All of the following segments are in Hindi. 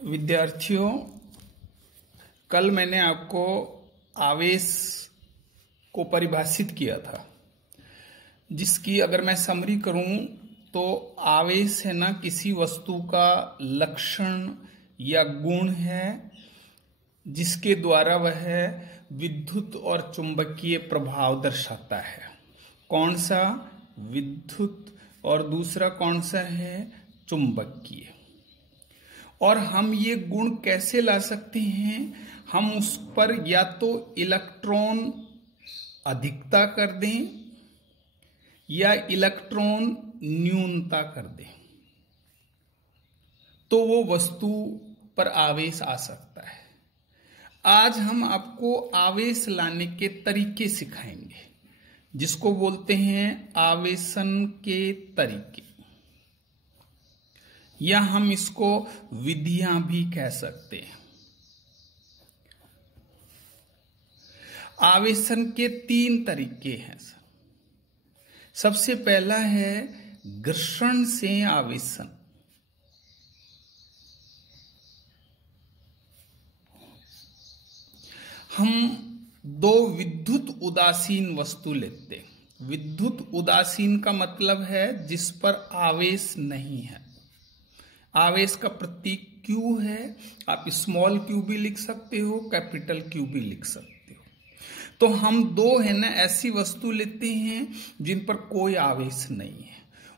विद्यार्थियों, कल मैंने आपको आवेश को परिभाषित किया था, जिसकी अगर मैं समरी करूं तो आवेश है ना किसी वस्तु का लक्षण या गुण है जिसके द्वारा वह विद्युत और चुंबकीय प्रभाव दर्शाता है। कौन सा? विद्युत, और दूसरा कौन सा है? चुंबकीय। और हम ये गुण कैसे ला सकते हैं? हम उस पर या तो इलेक्ट्रॉन अधिकता कर दें या इलेक्ट्रॉन न्यूनता कर दें, तो वो वस्तु पर आवेश आ सकता है। आज हम आपको आवेश लाने के तरीके सिखाएंगे, जिसको बोलते हैं आवेशन के तरीके, या हम इसको विधियां भी कह सकते हैं। आवेशन के 3 तरीके हैं। सबसे पहला है घर्षण से आवेशन। हम 2 विद्युत उदासीन वस्तु लेते हैं। विद्युत उदासीन का मतलब है जिस पर आवेश नहीं है। आवेश का प्रतीक Q है। आप स्मॉल q भी लिख सकते हो, कैपिटल Q भी लिख सकते हो। तो हम 2 है ना ऐसी वस्तु लेते हैं जिन पर कोई आवेश नहीं है,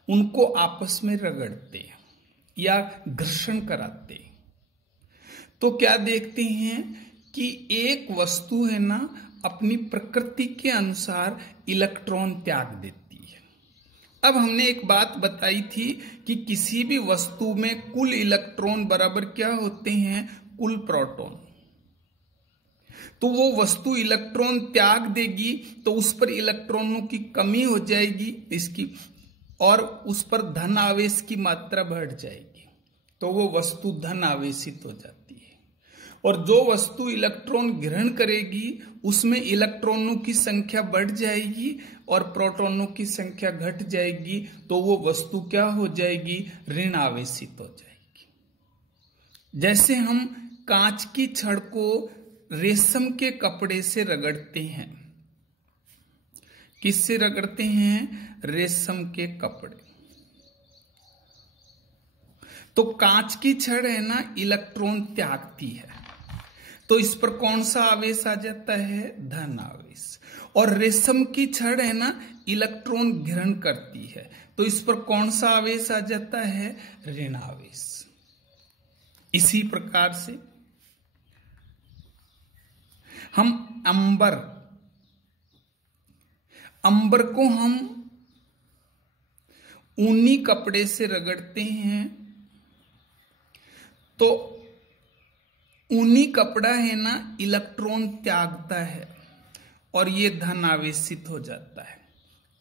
उनको आपस में रगड़ते हैं या घर्षण कराते हैं। तो क्या देखते हैं कि एक वस्तु है ना अपनी प्रकृति के अनुसार इलेक्ट्रॉन त्याग देती है। अब हमने एक बात बताई थी कि किसी भी वस्तु में कुल इलेक्ट्रॉन बराबर क्या होते हैं? कुल प्रोटॉन। तो वो वस्तु इलेक्ट्रॉन त्याग देगी तो उस पर इलेक्ट्रॉनों की कमी हो जाएगी इसकी, और उस पर धन आवेश की मात्रा बढ़ जाएगी, तो वो वस्तु धन आवेशित हो जाती है। और जो वस्तु इलेक्ट्रॉन ग्रहण करेगी उसमें इलेक्ट्रॉनों की संख्या बढ़ जाएगी और प्रोटॉनों की संख्या घट जाएगी, तो वो वस्तु क्या हो जाएगी? ऋण आवेशित हो जाएगी। जैसे हम कांच की छड़ को रेशम के कपड़े से रगड़ते हैं। किससे रगड़ते हैं? रेशम के कपड़े। तो कांच की छड़ है ना इलेक्ट्रॉन त्यागती है, तो इस पर कौन सा आवेश आ जाता है? धन आवेश। और रेशम की छड़ है ना इलेक्ट्रॉन ग्रहण करती है, तो इस पर कौन सा आवेश आ जाता है? ऋण आवेश। इसी प्रकार से हम अंबर को हम ऊनी कपड़े से रगड़ते हैं, तो ऊनी कपड़ा है ना इलेक्ट्रॉन त्यागता है और ये धन आवेशित हो जाता है।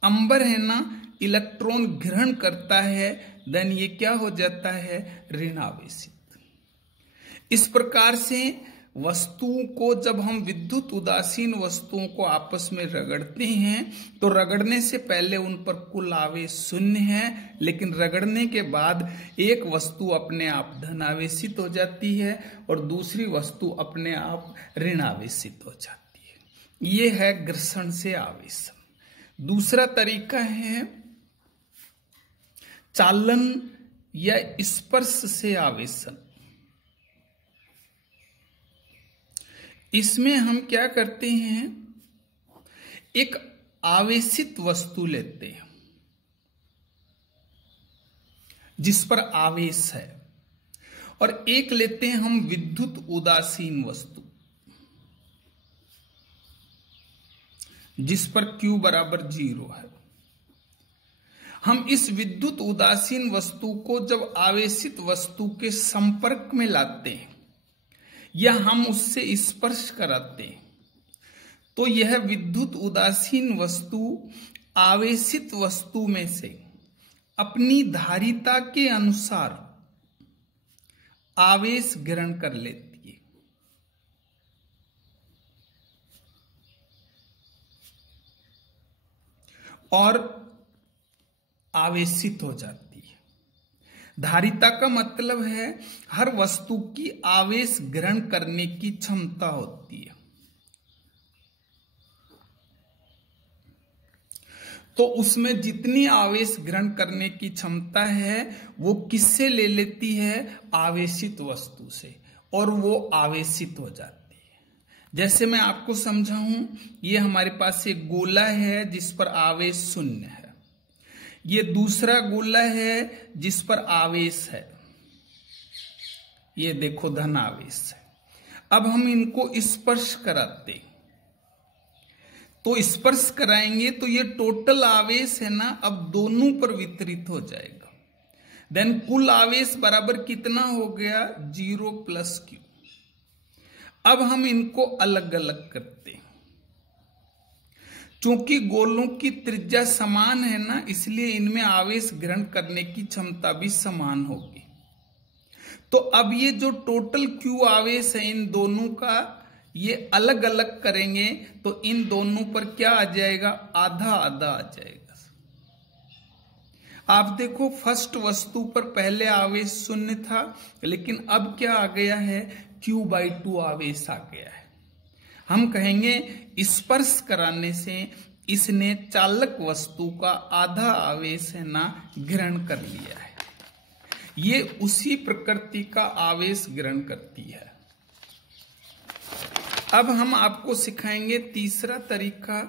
अंबर है ना इलेक्ट्रॉन ग्रहण करता है, देन ये क्या हो जाता है? ऋण आवेशित। इस प्रकार से वस्तुओं को जब हम विद्युत उदासीन वस्तुओं को आपस में रगड़ते हैं तो रगड़ने से पहले उन पर कुल आवेश 0 है, लेकिन रगड़ने के बाद एक वस्तु अपने आप धन आवेशित हो जाती है और दूसरी वस्तु अपने आप ऋण आवेशित हो जाती है। ये है घर्षण से आवेशन। दूसरा तरीका है चालन या स्पर्श से आवेशन। इसमें हम क्या करते हैं? एक आवेशित वस्तु लेते हैं जिस पर आवेश है, और एक लेते हैं हम विद्युत उदासीन वस्तु जिस पर Q बराबर 0 है। हम इस विद्युत उदासीन वस्तु को जब आवेशित वस्तु के संपर्क में लाते हैं या हम उससे स्पर्श कराते हैं, तो यह विद्युत उदासीन वस्तु आवेशित वस्तु में से अपनी धारिता के अनुसार आवेश ग्रहण कर लेती है। और आवेशित हो जाती है। धारिता का मतलब है हर वस्तु की आवेश ग्रहण करने की क्षमता होती है। तो उसमें जितनी आवेश ग्रहण करने की क्षमता है वो किससे ले लेती है? आवेशित वस्तु से, और वो आवेशित हो जाती है। जैसे मैं आपको समझाऊं, ये हमारे पास एक गोला है जिस पर आवेश 0 है, ये दूसरा गोला है जिस पर आवेश है, ये देखो धन आवेश है। अब हम इनको स्पर्श कराते, तो स्पर्श कराएंगे तो ये टोटल आवेश है ना, अब दोनों पर वितरित हो जाएगा। देन कुल आवेश बराबर कितना हो गया? 0 + q। अब हम इनको अलग अलग करते हैं। चूंकि गोलों की त्रिज्या समान है ना, इसलिए इनमें आवेश ग्रहण करने की क्षमता भी समान होगी। तो अब ये जो टोटल q आवेश है इन दोनों का, ये अलग अलग करेंगे तो इन दोनों पर क्या आ जाएगा? आधा आधा आ जाएगा। आप देखो, फर्स्ट वस्तु पर पहले आवेश 0 था, लेकिन अब क्या आ गया है? q/2 आवेश आ गया है। हम कहेंगे स्पर्श कराने से इसने चालक वस्तु का आधा आवेश है ना ग्रहण कर लिया है। ये उसी प्रकृति का आवेश ग्रहण करती है। अब हम आपको सिखाएंगे तीसरा तरीका,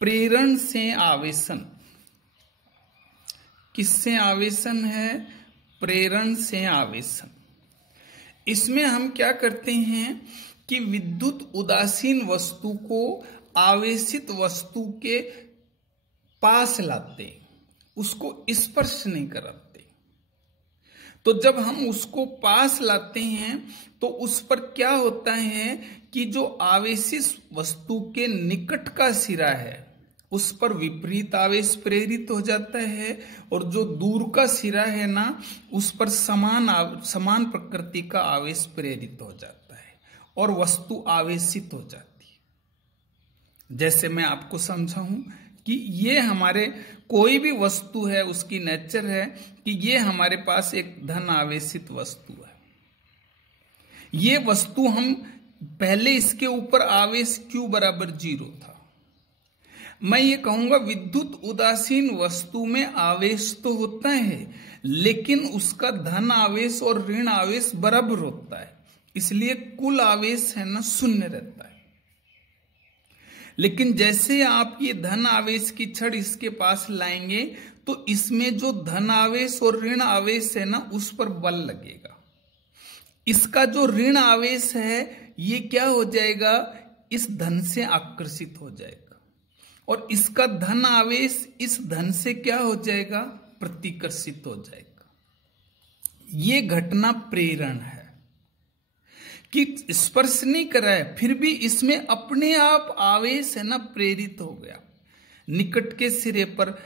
प्रेरण से आवेशन। किससे आवेशन है? प्रेरण से आवेशन। इसमें हम क्या करते हैं कि विद्युत उदासीन वस्तु को आवेशित वस्तु के पास लाते, उसको स्पर्श नहीं कराते। तो जब हम उसको पास लाते हैं तो उस पर क्या होता है कि जो आवेशित वस्तु के निकट का सिरा है उस पर विपरीत आवेश प्रेरित हो जाता है, और जो दूर का सिरा है ना उस पर समान प्रकृति का आवेश प्रेरित हो जाता है और वस्तु आवेशित हो जाती है। जैसे मैं आपको समझाऊं कि ये हमारे कोई भी वस्तु है, उसकी नेचर है कि ये हमारे पास एक धन आवेशित वस्तु है। ये वस्तु हम पहले इसके ऊपर आवेश q = 0 था। मैं ये कहूंगा विद्युत उदासीन वस्तु में आवेश तो होता है, लेकिन उसका धन आवेश और ऋण आवेश बराबर होता है, इसलिए कुल आवेश है ना 0 रहता है। लेकिन जैसे आप ये धन आवेश की छड़ इसके पास लाएंगे तो इसमें जो धन आवेश और ऋण आवेश है ना उस पर बल लगेगा। इसका जो ऋण आवेश है ये क्या हो जाएगा? इस धन से आकर्षित हो जाएगा, और इसका धन आवेश इस धन से क्या हो जाएगा? प्रतिकर्षित हो जाएगा। ये घटना प्रेरण है कि स्पर्श नहीं करा है, फिर भी इसमें अपने आप आवेश है ना प्रेरित हो गया। निकट के सिरे पर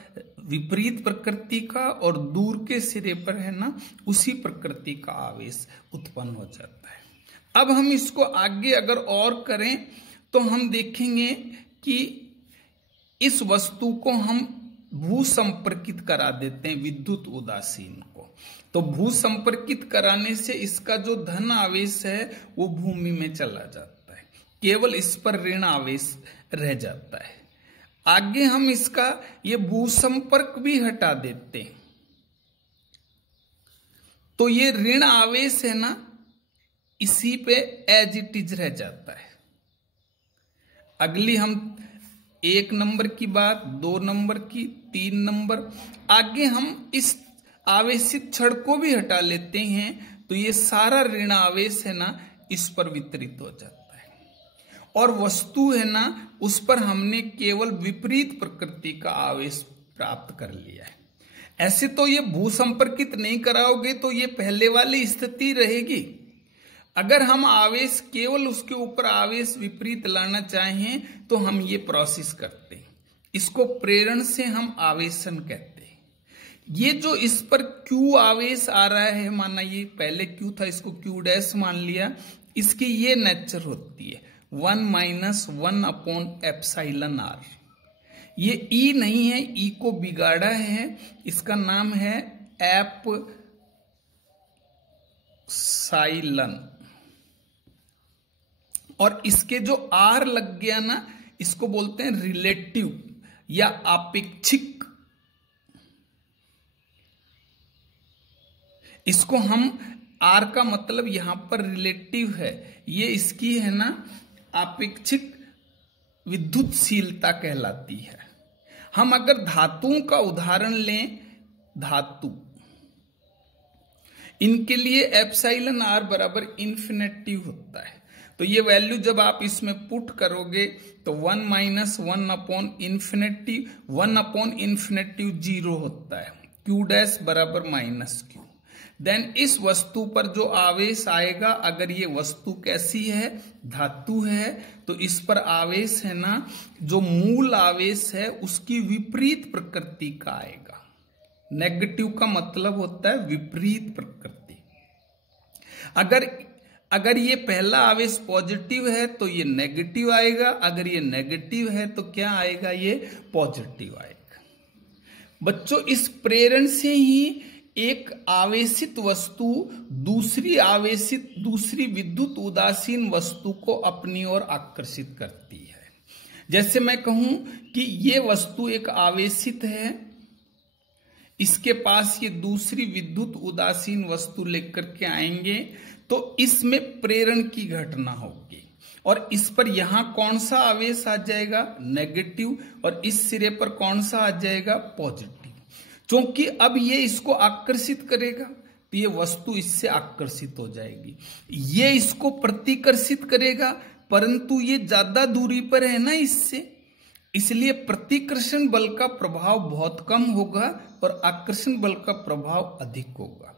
विपरीत प्रकृति का और दूर के सिरे पर है ना उसी प्रकृति का आवेश उत्पन्न हो जाता है। अब हम इसको आगे अगर और करें तो हम देखेंगे कि इस वस्तु को हम भू संपर्कित करा देते हैं विद्युत उदासीन को। तो भू संपर्कित कराने से इसका जो धन आवेश है वो भूमि में चला जाता है, केवल इस पर ऋण आवेश रह जाता है। आगे हम इसका ये भू संपर्क भी हटा देते हैं, तो ये ऋण आवेश है ना इसी पे एज इट इज रह जाता है। अगली हम 1 नंबर की बात, 2 नंबर की, 3 नंबर, आगे हम इस आवेशित छड़ को भी हटा लेते हैं तो ये सारा ऋण आवेश है ना इस पर वितरित हो जाता है, और वस्तु है ना उस पर हमने केवल विपरीत प्रकृति का आवेश प्राप्त कर लिया है। ऐसे तो ये भू संपर्कित नहीं कराओगे तो ये पहले वाली स्थिति रहेगी। अगर हम आवेश केवल उसके ऊपर आवेश विपरीत लाना चाहें तो हम ये प्रोसेस करते हैं, इसको प्रेरण से हम आवेशन कहते हैं। ये जो इस पर Q आवेश आ रहा है, माना ये पहले Q था, इसको Q' मान लिया, इसकी ये नेचर होती है 1 - 1/ε r। ये E नहीं है, E को बिगाड़ा है, इसका नाम है एप एप्साइलन, और इसके जो आर लग गया ना, इसको बोलते हैं रिलेटिव या आपेक्षिक। इसको हम आर का मतलब यहां पर रिलेटिव है, ये इसकी है ना आपेक्षिक विद्युतशीलता कहलाती है। हम अगर धातुओं का उदाहरण लें, धातु, इनके लिए एप्साइलन आर बराबर इन्फिनेटिव होता है। तो ये वैल्यू जब आप इसमें पुट करोगे तो 1 minus 1 upon infinitive, 1 upon infinitive 0 होता है, क्यू डैश बराबर माइनस क्यू। देन इस वस्तु पर जो आवेश आएगा, अगर ये वस्तु कैसी है, धातु है, तो इस पर आवेश है ना, जो मूल आवेश है उसकी विपरीत प्रकृति का आएगा। नेगेटिव का मतलब होता है विपरीत प्रकृति। अगर ये पहला आवेश पॉजिटिव है तो ये नेगेटिव आएगा, अगर ये नेगेटिव है तो क्या आएगा, ये पॉजिटिव आएगा। बच्चों, इस प्रेरण से ही एक आवेशित वस्तु दूसरी विद्युत उदासीन वस्तु को अपनी ओर आकर्षित करती है। जैसे मैं कहूं कि ये वस्तु एक आवेशित है, इसके पास ये दूसरी विद्युत उदासीन वस्तु लेकर के आएंगे, तो इसमें प्रेरण की घटना होगी और इस पर यहां कौन सा आवेश आ जाएगा, नेगेटिव, और इस सिरे पर कौन सा आ जाएगा, पॉजिटिव। क्योंकि अब ये इसको आकर्षित करेगा तो ये वस्तु इससे आकर्षित हो जाएगी, ये इसको प्रतिकर्षित करेगा, परंतु ये ज्यादा दूरी पर है ना इससे, इसलिए प्रतिकर्षण बल का प्रभाव बहुत कम होगा और आकर्षण बल का प्रभाव अधिक होगा।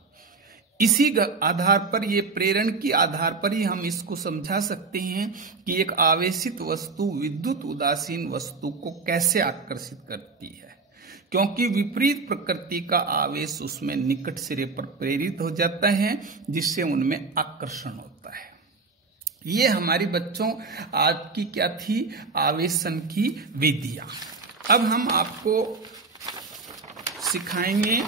इसी आधार पर, ये प्रेरण की आधार पर ही हम इसको समझा सकते हैं कि एक आवेशित वस्तु विद्युत उदासीन वस्तु को कैसे आकर्षित करती है, क्योंकि विपरीत प्रकृति का आवेश उसमें निकट सिरे पर प्रेरित हो जाता है, जिससे उनमें आकर्षण होता है। ये हमारी बच्चों आज की क्या थी, आवेशन की विधियां। अब हम आपको सिखाएंगे